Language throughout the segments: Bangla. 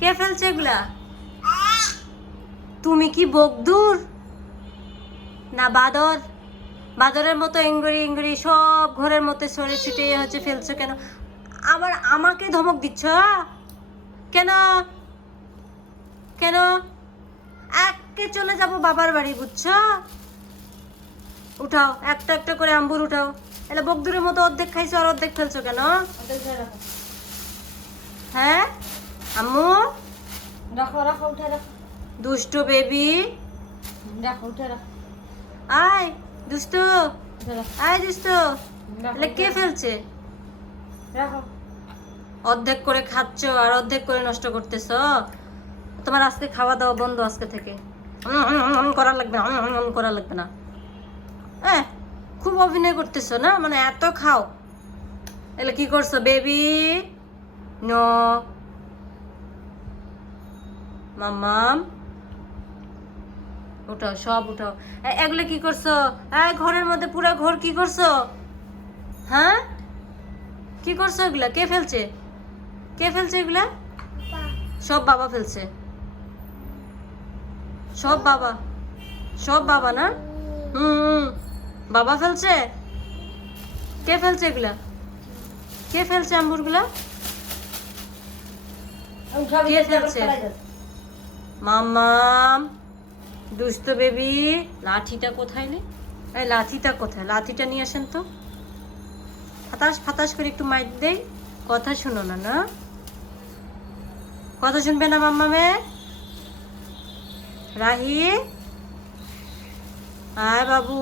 কে ফেলছে এগুলা? তুমি কি বকদুর না বাদর? বাদরের মতো এঙ্গুরি এঙ্গুরি সব ঘরের মধ্যে সরে ছিটে হচ্ছে ফেলছো কেন? আবার আমাকে ধমক দিচ্ছ কেন? কেন? একে চলে যাব বাবার বাড়ি, বুঝছো? উঠাও একটা একটা করে আম্বুর উঠাও। এলা বকদুরের মতো অর্ধেক খাইছো আর অর্ধেক ফেলছো কেন? হ্যাঁ আম্মু, রাখো রাখো, উঠে রাখো, দুষ্টু বেবি। রাখো, উঠে রাখো, আয় দুষ্টু, উঠে রাখো, আয় দুষ্টু। এলা কে ফেলছে? রাখো। অর্ধেক করে খাচ্ছ আর অর্ধেক করে নষ্ট করতেছ। তোমার আজকে খাওয়া দাওয়া বন্ধ আজকে থেকে। করা লাগবে না, করা লাগবে না। খুব অভিনয় করতেছো না, মানে এত খাও। এলে কি করছো বেবি? নো মাম্মাম, উঠাও সব উঠাও। এগুলো কি করছো? ঘরের মধ্যে পুরো ঘর কি করছো? হ্যাঁ কি করছো এগুলা? কে ফেলছে? কে ফেলছে এগুলা? সব বাবা ফেলছে। সব বাবা, সব বাবা না? হুম, বাবা ফেলছে। কে ফেলছে এগুলা? কে ফেলছে আম্বুরগুলা? কে ফেলছে? মাম্মাম, দুষ্ট বেবি। লাঠিটা কোথায় নে? এই লাঠিটা কোথায়? লাঠিটা নিয়ে আসেন তো। ফাতাস ফাতাস করে একটু মাইর দেই। কথা শুনো না, না কথা শুনবে না মাম্মামে? রাহি, আয় বাবু,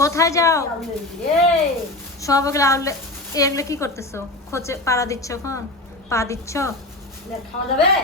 কোথায় যাও? সব এগুলো আনলে। এগুলো কি করতেছো? খোঁচে পাড়া দিচ্ছ? এখন পা দিচ্ছ? খাওয়া যাবে?